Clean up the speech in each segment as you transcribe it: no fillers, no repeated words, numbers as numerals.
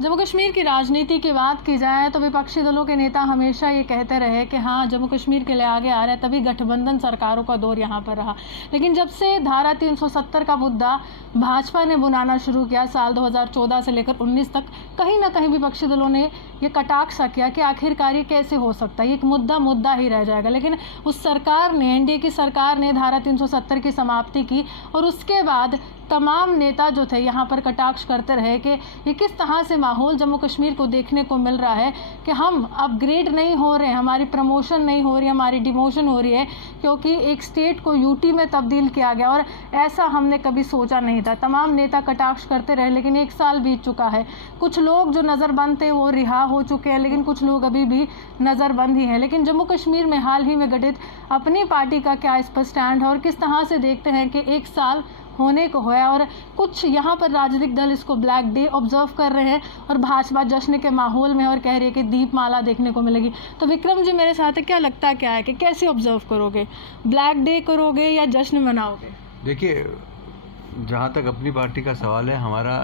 जम्मू कश्मीर की राजनीति की बात की जाए तो विपक्षी दलों के नेता हमेशा ये कहते रहे कि हाँ जम्मू कश्मीर के लिए आगे आ रहे हैं, तभी गठबंधन सरकारों का दौर यहाँ पर रहा। लेकिन जब से धारा 370 का मुद्दा भाजपा ने बुनाना शुरू किया साल 2014 से लेकर 19 तक, कहीं ना कहीं विपक्षी दलों ने ये कटाक्ष किया कि आखिरकार ये कैसे हो सकता है, ये एक मुद्दा ही रह जाएगा। लेकिन उस सरकार ने, एनडीए की सरकार ने धारा 370 की समाप्ति की और उसके बाद तमाम नेता जो थे यहाँ पर कटाक्ष करते रहे कि ये किस तरह से माहौल जम्मू कश्मीर को देखने को मिल रहा है कि हम अपग्रेड नहीं हो रहे हैं, हमारी प्रमोशन नहीं हो रही, हमारी डिमोशन हो रही है, क्योंकि एक स्टेट को यूटी में तब्दील किया गया और ऐसा हमने कभी सोचा नहीं था। तमाम नेता कटाक्ष करते रहे, लेकिन 1 साल बीत चुका है। कुछ लोग जो नज़रबंद थे वो रिहा हो चुके हैं, लेकिन कुछ लोग अभी भी नज़रबंद ही हैं। लेकिन जम्मू कश्मीर में हाल ही में गठित अपनी पार्टी का क्या इस पर स्टैंड है और किस तरह से देखते हैं कि 1 साल होने को है और कुछ यहाँ पर राजनीतिक दल इसको ब्लैक डे ऑब्जर्व कर रहे हैं और भाजपा जश्न के माहौल में और कह रही है कि दीपमाला देखने को मिलेगी। तो विक्रम जी मेरे साथ है, क्या लगता है क्या है कि कैसे ऑब्जर्व करोगे, ब्लैक डे करोगे या जश्न मनाओगे? देखिए, जहाँ तक अपनी पार्टी का सवाल है, हमारा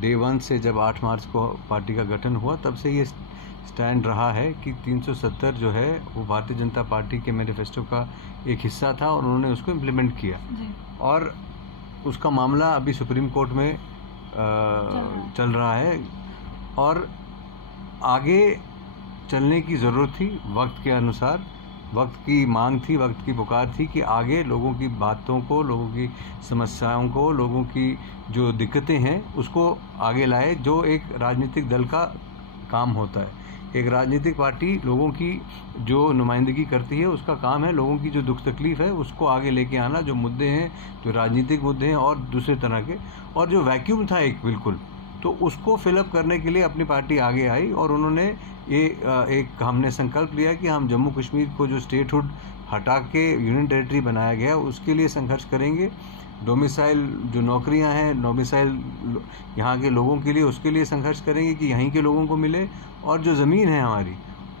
डे 1 से जब 8 मार्च को पार्टी का गठन हुआ तब से ये स्टैंड रहा है कि 370 जो है वो भारतीय जनता पार्टी के मैनिफेस्टो का एक हिस्सा था और उन्होंने उसको इम्प्लीमेंट किया और उसका मामला अभी सुप्रीम कोर्ट में चल रहा है और आगे चलने की ज़रूरत थी। वक्त के अनुसार वक्त की मांग थी, वक्त की पुकार थी कि आगे लोगों की बातों को, लोगों की समस्याओं को, लोगों की जो दिक्कतें हैं उसको आगे लाए, जो एक राजनीतिक दल का काम होता है। एक राजनीतिक पार्टी लोगों की जो नुमाइंदगी करती है उसका काम है लोगों की जो दुख तकलीफ़ है उसको आगे लेके आना, जो मुद्दे हैं, जो राजनीतिक मुद्दे हैं और दूसरे तरह के, और जो वैक्यूम था एक बिल्कुल, तो उसको फिलअप करने के लिए अपनी पार्टी आगे आई और उन्होंने ये एक हमने संकल्प लिया कि हम जम्मू कश्मीर को जो स्टेटहुड हटा के यूनियन टेरिटरी बनाया गया उसके लिए संघर्ष करेंगे। डोमिसाइल जो नौकरियां हैं, डोमिसाइल यहाँ के लोगों के लिए, उसके लिए संघर्ष करेंगे कि यहीं के लोगों को मिले, और जो ज़मीन है हमारी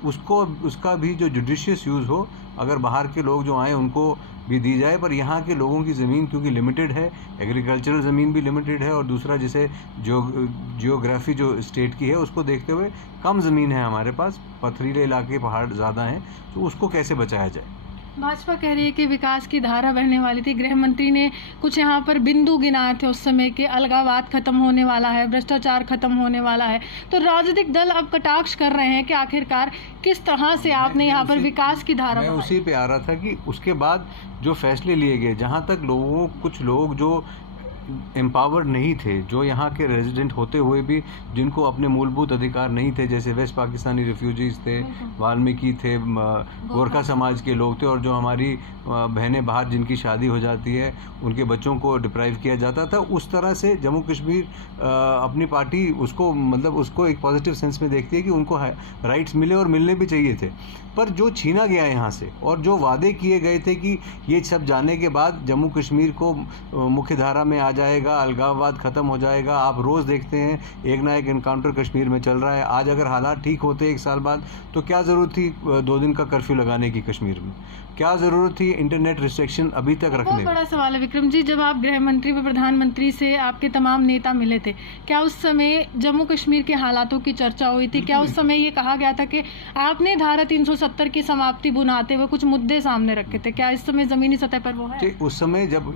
उसका भी जो जुडिशियस यूज़ हो, अगर बाहर के लोग जो आए उनको भी दी जाए, पर यहाँ के लोगों की ज़मीन क्योंकि लिमिटेड है, एग्रीकल्चरल ज़मीन भी लिमिटेड है और दूसरा जैसे जियोग्राफी जो स्टेट की है उसको देखते हुए कम ज़मीन है हमारे पास, पथरीले इलाके, पहाड़ ज़्यादा हैं, तो उसको कैसे बचाया जाए। भाजपा कह रही है कि विकास की धारा बहने वाली थी। गृह मंत्री ने कुछ यहाँ पर बिंदु गिनाए थे उस समय के, अलगाववाद खत्म होने वाला है, भ्रष्टाचार खत्म होने वाला है। तो राजनीतिक दल अब कटाक्ष कर रहे हैं कि आखिरकार किस तरह से आपने यहाँ पर विकास की धारा। मैं उसी पे आ रहा था कि उसके बाद जो फैसले लिए गए, जहाँ तक कुछ लोग जो एम्पावर्ड नहीं थे, जो यहाँ के रेजिडेंट होते हुए भी जिनको अपने मूलभूत अधिकार नहीं थे, जैसे वेस्ट पाकिस्तानी रिफ्यूजीज थे, वाल्मीकि थे, गोरखा समाज के लोग थे, और जो हमारी बहनें बाहर जिनकी शादी हो जाती है उनके बच्चों को डिप्राइव किया जाता था, उस तरह से जम्मू कश्मीर अपनी पार्टी उसको मतलब उसको एक पॉजिटिव सेंस में देखती है कि उनको राइट्स मिले और मिलने भी चाहिए थे। पर जो छीना गया यहाँ से और जो वादे किए गए थे कि ये सब जाने के बाद जम्मू कश्मीर को मुख्य धारा में आ जाएगा, अलगाववाद ख़त्म हो जाएगा। आप रोज़ देखते हैं एक ना एक इनकाउंटर कश्मीर में चल रहा है। आज अगर हालात ठीक होते 1 साल बाद तो क्या ज़रूरत थी 2 दिन का कर्फ्यू लगाने की कश्मीर में? क्या ज़रूरत थी इंटरनेट रिस्ट्रिक्शन अभी तक रखने? बहुत बड़ा सवाल है विक्रम जी, जब आप गृह मंत्री व प्रधानमंत्री से आपके तमाम नेता मिले थे, क्या उस समय जम्मू कश्मीर के हालातों की चर्चा हुई थी? क्या उस समय ये कहा गया था कि आपने धारा 370 की समाप्ति बुनाते हुए कुछ मुद्दे सामने रखे थे? क्या इस समय ज़मीनी सतह पर वो है? उस समय जब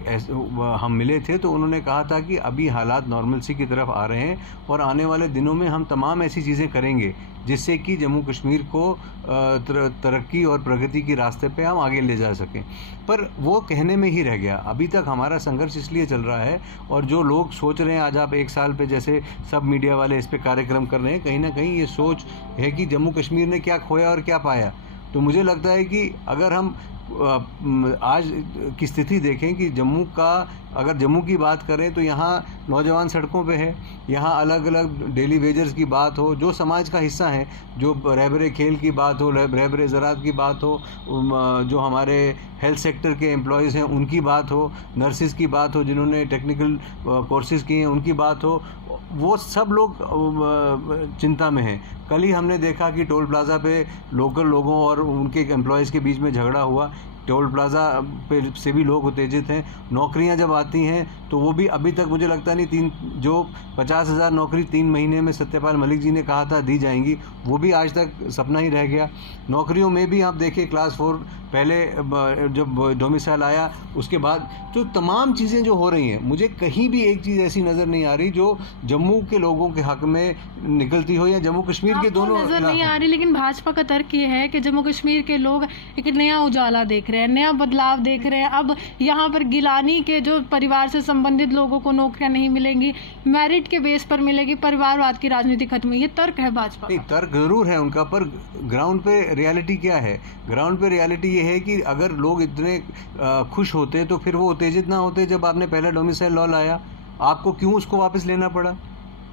हम मिले थे तो उन्होंने कहा था कि अभी हालात नॉर्मलसी की तरफ आ रहे हैं और आने वाले दिनों में हम तमाम ऐसी चीज़ें करेंगे जिससे कि जम्मू कश्मीर को तरक्की और प्रगति के रास्ते पे हम आगे ले जा सकें। पर वो कहने में ही रह गया। अभी तक हमारा संघर्ष इसलिए चल रहा है, और जो लोग सोच रहे हैं आज आप 1 साल पे जैसे सब मीडिया वाले इस पे कार्यक्रम कर रहे हैं, कहीं ना कहीं ये सोच है कि जम्मू कश्मीर ने क्या खोया और क्या पाया। तो मुझे लगता है कि अगर हम आज की स्थिति देखें कि अगर जम्मू की बात करें तो यहाँ नौजवान सड़कों पे है, यहाँ अलग अलग डेली वेजर्स की बात हो, जो समाज का हिस्सा है, जो रहबरे खेल की बात हो, रहबरे ज़राअत की बात हो, जो हमारे हेल्थ सेक्टर के एम्प्लॉयज़ हैं उनकी बात हो, नर्सिस की बात हो, जिन्होंने टेक्निकल कोर्सेज किए हैं उनकी बात हो, वो सब लोग चिंता में हैं। कल ही हमने देखा कि टोल प्लाज़ा पे लोकल लोगों और उनके एम्प्लॉयज़ के बीच में झगड़ा हुआ। टोल प्लाज़ा पे से भी लोग उत्तेजित हैं। नौकरियां जब आती हैं तो वो भी अभी तक मुझे लगता नहीं, जो 50,000 नौकरी 3 महीने में सत्यपाल मलिक जी ने कहा था दी जाएंगी, वो भी आज तक सपना ही रह गया। नौकरियों में भी आप देखिए क्लास 4 पहले जब डोमिसाइल आया उसके बाद तो तमाम चीज़ें जो हो रही हैं, मुझे कहीं भी एक चीज़ ऐसी नज़र नहीं आ रही जो जम्मू के लोगों के हक में निकलती हो या जम्मू कश्मीर के दोनों नजर नहीं आ रही। लेकिन भाजपा का तर्क ये है कि जम्मू कश्मीर के लोग एक नया उजाला देख रहे हैं, नया बदलाव देख रहे हैं। अब यहाँ पर गिलानी के जो परिवार से संबंधित लोगों को नौकरियां नहीं मिलेंगी, मेरिट के बेस पर मिलेगी, परिवारवाद की राजनीति खत्म हुई। ये तर्क है भाजपा का। तर्क जरूर है उनका, पर ग्राउंड पे रियलिटी क्या है? ग्राउंड पे रियलिटी ये है कि अगर लोग इतने खुश होते तो फिर वो उत्तेजित ना होते जब आपने पहला डोमिसाइल लॉ लाया। आपको क्यों उसको वापस लेना पड़ा?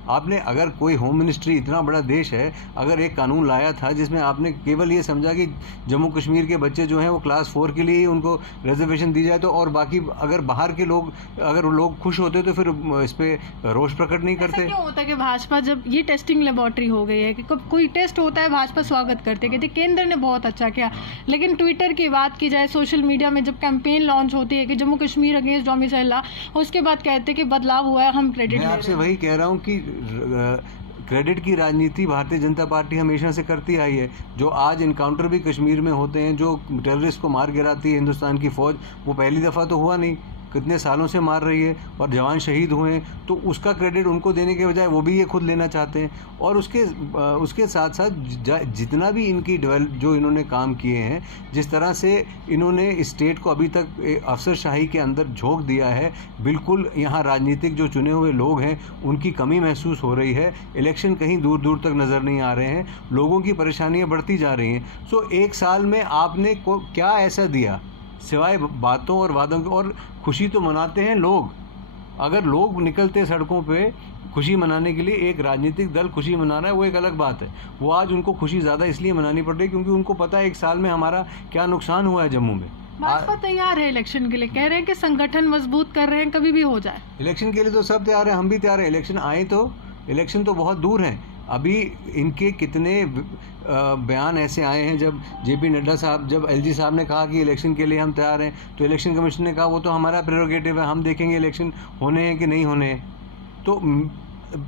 आपने, अगर कोई होम मिनिस्ट्री, इतना बड़ा देश है, अगर एक कानून लाया था जिसमें आपने केवल ये समझा कि जम्मू कश्मीर के बच्चे जो हैं वो क्लास 4 के लिए ही उनको रिजर्वेशन दी जाए, तो और बाकी अगर बाहर के लोग, अगर लोग खुश होते तो फिर इस पर रोष प्रकट नहीं करते। क्यों होता है कि भाजपा, जब ये टेस्टिंग लेबोरेटरी हो गई है कि कोई टेस्ट होता है भाजपा स्वागत करते, कहते केंद्र ने बहुत अच्छा किया। लेकिन ट्विटर की बात की जाए, सोशल मीडिया में जब कैंपेन लॉन्च होती है कि Jammu Kashmir against domicile law, उसके बाद कहते हैं कि बदलाव हुआ है, हम क्रेडिट ले रहे हैं। आपसे वही कह रहा हूँ कि क्रेडिट की राजनीति भारतीय जनता पार्टी हमेशा से करती आई है। जो आज इनकाउंटर भी कश्मीर में होते हैं, जो टेररिस्ट को मार गिराती है हिंदुस्तान की फ़ौज, वो पहली दफ़ा तो हुआ नहीं, कितने सालों से मार रही है और जवान शहीद हुए हैं, तो उसका क्रेडिट उनको देने के बजाय वो भी ये खुद लेना चाहते हैं। और उसके साथ साथ जितना भी इनकी जो इन्होंने काम किए हैं, जिस तरह से इन्होंने स्टेट को अभी तक अफसरशाही के अंदर झोंक दिया है, बिल्कुल यहाँ राजनीतिक जो चुने हुए लोग हैं उनकी कमी महसूस हो रही है। इलेक्शन कहीं दूर दूर तक नज़र नहीं आ रहे हैं, लोगों की परेशानियाँ बढ़ती जा रही हैं। सो एक साल में आपने क्या ऐसा दिया सिवाय बातों और वादों के? और खुशी तो मनाते हैं लोग, अगर लोग निकलते सड़कों पे खुशी मनाने के लिए, एक राजनीतिक दल खुशी मना रहा है वो एक अलग बात है। वो आज उनको खुशी ज़्यादा इसलिए मनानी पड़ रही है क्योंकि उनको पता है एक साल में हमारा क्या नुकसान हुआ है जम्मू में। भाजपा तैयार है इलेक्शन के लिए, कह रहे हैं कि संगठन मजबूत कर रहे हैं, कभी भी हो जाए। इलेक्शन के लिए तो सब तैयार है, हम भी तैयार हैं। इलेक्शन आए तो, इलेक्शन तो बहुत दूर हैं अभी। इनके कितने बयान ऐसे आए हैं, जब जेपी नड्डा साहब, जब एलजी साहब ने कहा कि इलेक्शन के लिए हम तैयार हैं, तो इलेक्शन कमीशन ने कहा वो तो हमारा प्रेरोगेटिव है, हम देखेंगे इलेक्शन होने हैं कि नहीं होने हैं। तो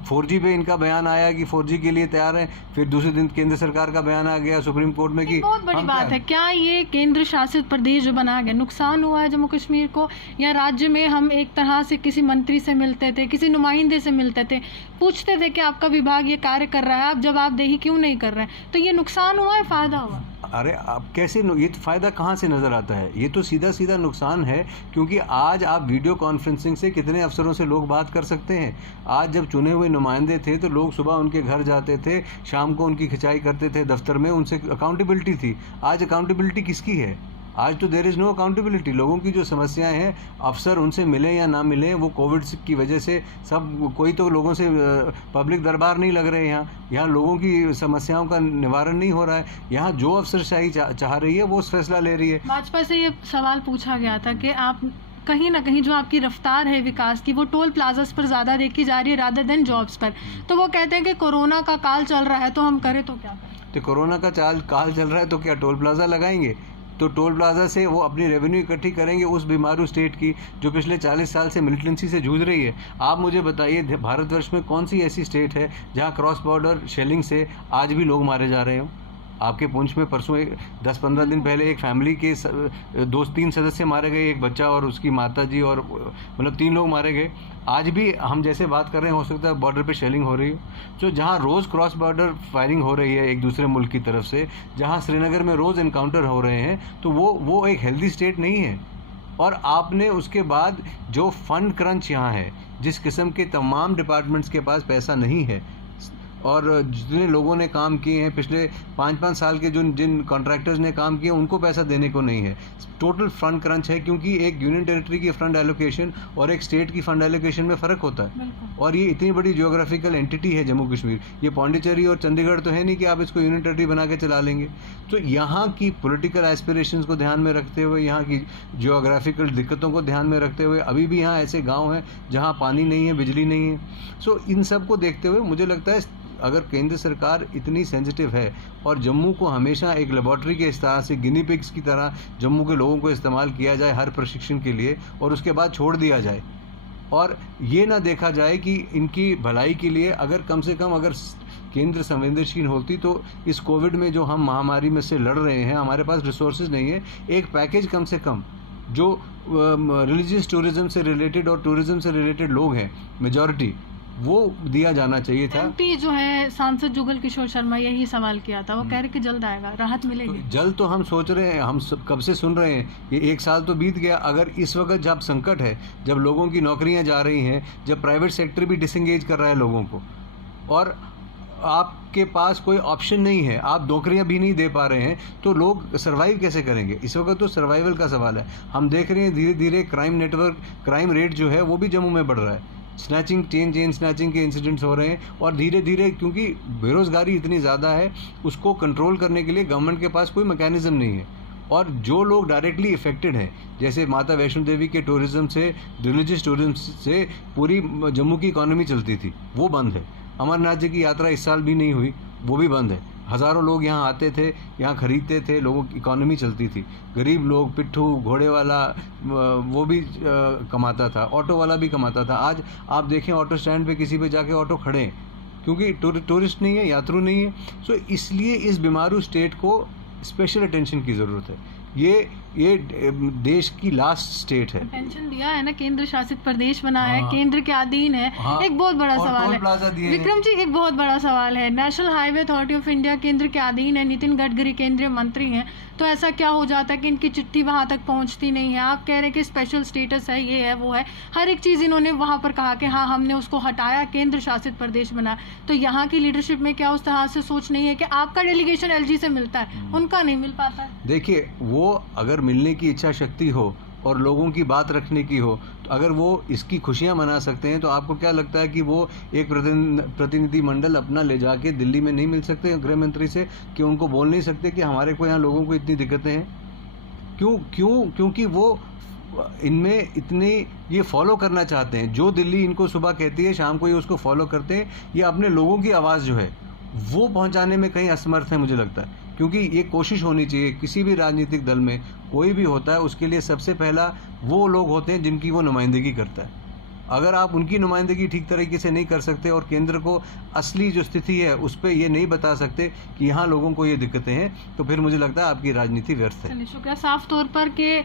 4G पे इनका बयान आया कि 4G के लिए तैयार है, फिर दूसरे दिन केंद्र सरकार का बयान आ गया सुप्रीम कोर्ट में कि बहुत बड़ी बात है। क्या ये केंद्र शासित प्रदेश जो बनाया गया, नुकसान हुआ है जम्मू कश्मीर को? या राज्य में हम एक तरह से किसी मंत्री से मिलते थे, किसी नुमाइंदे से मिलते थे, पूछते थे कि आपका विभाग ये कार्य कर रहा है, आप जवाबदेही क्यों नहीं कर रहे हैं? तो ये नुकसान हुआ है, फायदा हुआ? अरे आप कैसे, ये तो फ़ायदा कहाँ से नज़र आता है? ये तो सीधा सीधा नुकसान है, क्योंकि आज आप वीडियो कॉन्फ्रेंसिंग से कितने अफसरों से लोग बात कर सकते हैं। आज जब चुने हुए नुमाइंदे थे तो लोग सुबह उनके घर जाते थे, शाम को उनकी खिंचाई करते थे दफ्तर में, उनसे अकाउंटेबिलिटी थी। आज अकाउंटेबिलिटी किसकी है? आज तो देयर इज़ नो अकाउंटेबिलिटी। लोगों की जो समस्याएं हैं, अफसर उनसे मिले या ना मिले, वो कोविड की वजह से सब, कोई तो लोगों से पब्लिक दरबार नहीं लग रहे हैं। यहाँ लोगों की समस्याओं का निवारण नहीं हो रहा है। यहाँ जो अफसरशाही चाह रही है वो फैसला ले रही है। भाजपा से ये सवाल पूछा गया था कि आप कहीं ना कहीं जो आपकी रफ्तार है विकास की, वो टोल प्लाजास पर ज़्यादा देखी जा रही है रादर देन जॉब्स पर। तो वो कहते हैं कि कोरोना का काल चल रहा है, तो हम करें तो क्या करें? तो कोरोना का काल चल रहा है तो क्या टोल प्लाजा लगाएंगे? तो टोल प्लाजा से वो अपनी रेवेन्यू इकट्ठी करेंगे उस बीमारू स्टेट की जो पिछले 40 साल से मिलिटेंसी से जूझ रही है। आप मुझे बताइए, भारतवर्ष में कौन सी ऐसी स्टेट है जहाँ क्रॉस बॉर्डर शेलिंग से आज भी लोग मारे जा रहे हो? आपके पुंछ में परसों 10-15 दिन पहले एक फैमिली के 2-3 सदस्य मारे गए, एक बच्चा और उसकी माता जी, और मतलब 3 लोग मारे गए। आज भी हम जैसे बात कर रहे हैं, हो सकता है बॉर्डर पे शेलिंग हो रही हो। तो जहाँ रोज़ क्रॉस बॉर्डर फायरिंग हो रही है एक दूसरे मुल्क की तरफ से, जहाँ श्रीनगर में रोज़ इनकाउंटर हो रहे हैं, तो वो एक हेल्दी स्टेट नहीं है। और आपने उसके बाद जो फंड क्रंच यहाँ है, जिस किस्म के तमाम डिपार्टमेंट्स के पास पैसा नहीं है, और जितने लोगों ने काम किए हैं पिछले 5-5 साल के, जिन कॉन्ट्रैक्टर्स ने काम किए उनको पैसा देने को नहीं है। टोटल फंड क्रंच है, क्योंकि एक यूनियन टेरिटरी की फंड एलोकेशन और एक स्टेट की फंड एलोकेशन में फ़र्क होता है। और ये इतनी बड़ी जियोग्राफिकल एंटिटी है जम्मू कश्मीर, ये पौंडीचेरी और चंडीगढ़ तो है नहीं कि आप इसको यूनियन टेरिटरी बना के चला लेंगे। तो यहाँ की पॉलिटिकल एस्पिरेशंस को ध्यान में रखते हुए, यहाँ की जियोग्राफिकल दिक्कतों को ध्यान में रखते हुए, अभी भी यहाँ ऐसे गाँव हैं जहाँ पानी नहीं है, बिजली नहीं है। सो इन सब को देखते हुए मुझे लगता है अगर केंद्र सरकार इतनी सेंसिटिव है और जम्मू को हमेशा एक लेबॉर्ट्री के इस तरह से गिनी पिग्स की तरह जम्मू के लोगों को इस्तेमाल किया जाए हर प्रशिक्षण के लिए और उसके बाद छोड़ दिया जाए, और ये ना देखा जाए कि इनकी भलाई के लिए अगर कम से कम अगर केंद्र संवेदनशील होती तो इस कोविड में जो हम महामारी में से लड़ रहे हैं, हमारे पास रिसोर्सेज नहीं है, एक पैकेज कम से कम जो रिलीजियस टूरिज्म से रिलेटेड और टूरिज्म से रिलेटेड लोग हैं मेजॉरिटी, वो दिया जाना चाहिए था। एमपी जो है सांसद जुगल किशोर शर्मा यही सवाल किया था, वो कह रहे कि जल्द आएगा, राहत मिलेगी। तो जल्द तो हम सोच रहे हैं, हम कब से सुन रहे हैं, ये 1 साल तो बीत गया। अगर इस वक्त जब संकट है, जब लोगों की नौकरियां जा रही हैं, जब प्राइवेट सेक्टर भी डिसंगेज कर रहा है लोगों को, और आपके पास कोई ऑप्शन नहीं है, आप नौकरियां भी नहीं दे पा रहे हैं, तो लोग सर्वाइव कैसे करेंगे? इस वक्त तो सर्वाइवल का सवाल है। हम देख रहे हैं धीरे धीरे क्राइम नेटवर्क, क्राइम रेट जो है वो भी जम्मू में बढ़ रहा है, स्नैचिंग, चेन स्नैचिंग के इंसिडेंट्स हो रहे हैं, और धीरे धीरे क्योंकि बेरोज़गारी इतनी ज़्यादा है, उसको कंट्रोल करने के लिए गवर्नमेंट के पास कोई मैकेनिज्म नहीं है। और जो लोग डायरेक्टली इफेक्टेड हैं, जैसे माता वैष्णो देवी के टूरिज्म से, रिलीजियस टूरिज्म से पूरी जम्मू की इकॉनमी चलती थी, वो बंद है। अमरनाथ जी की यात्रा इस साल भी नहीं हुई, वो भी बंद है। हज़ारों लोग यहाँ आते थे, यहाँ खरीदते थे, लोगों की इकॉनमी चलती थी। गरीब लोग, पिट्ठू, घोड़े वाला वो भी कमाता था, ऑटो वाला भी कमाता था। आज आप देखें ऑटो स्टैंड पे किसी पे जाके ऑटो खड़े हैं, क्योंकि टूरिस्ट नहीं है, यात्रु नहीं है। सो इसलिए इस बीमारू स्टेट को स्पेशल अटेंशन की ज़रूरत है। ये देश की लास्ट स्टेट है। पेंशन दिया है ना, केंद्र शासित प्रदेश बना है, हाँ, केंद्र के अधीन है। हाँ, एक बहुत बड़ा और सवाल टोल है प्लाजा दिए हैं। विक्रम जी, एक बहुत बड़ा सवाल है। National highway authority of India केंद्र के अधीन है, नितिन गडकरी केंद्रीय मंत्री हैं, तो ऐसा क्या हो जाता है कि इनकी चिट्ठी वहां तक पहुंचती नहीं है? आप कह रहे हैं कि स्पेशल स्टेटस है, ये है, वो है, हर एक चीज़ इन्होंने वहां पर कहा कि हाँ हमने उसको हटाया, केंद्र शासित प्रदेश बना। तो यहाँ की लीडरशिप में क्या उस तरह से सोच नहीं है कि आपका डेलीगेशन एलजी से मिलता है, उनका नहीं मिल पाता है? देखिए, वो अगर मिलने की इच्छा शक्ति हो और लोगों की बात रखने की हो, तो अगर वो इसकी खुशियां मना सकते हैं, तो आपको क्या लगता है कि वो एक प्रतिनिधि मंडल अपना ले जाके दिल्ली में नहीं मिल सकते गृह मंत्री से, कि उनको बोल नहीं सकते कि हमारे को यहाँ लोगों को इतनी दिक्कतें हैं? क्योंकि वो इनमें इतने ये फॉलो करना चाहते हैं, जो दिल्ली इनको सुबह कहती है शाम को ये उसको फॉलो करते हैं। ये अपने लोगों की आवाज़ जो है वो पहुंचाने में कहीं असमर्थ है, मुझे लगता है। क्योंकि ये कोशिश होनी चाहिए, किसी भी राजनीतिक दल में कोई भी होता है, उसके लिए सबसे पहला वो लोग होते हैं जिनकी वो नुमाइंदगी करता है। अगर आप उनकी नुमाइंदगी ठीक तरीके से नहीं कर सकते और केंद्र को असली जो स्थिति है उस पर ये नहीं बता सकते कि यहाँ लोगों को ये दिक्कतें हैं, तो फिर मुझे लगता है आपकी राजनीति व्यर्थ है। चलिए, शुक्रिया। साफ तौर पर के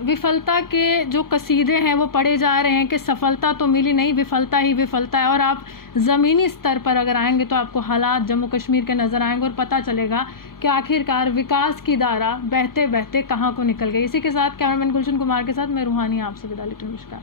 विफलता के जो कसीदे हैं वो पढ़े जा रहे हैं कि सफलता तो मिली नहीं, विफलता ही विफलता है। और आप ज़मीनी स्तर पर अगर आएंगे तो आपको हालात जम्मू कश्मीर के नज़र आएंगे और पता चलेगा कि आखिरकार विकास की धारा बहते बहते कहाँ को निकल गई। इसी के साथ कैमरामैन गुलशन कुमार के साथ मैं रूहानी आपसे विदा लेती हूँ। नमस्कार।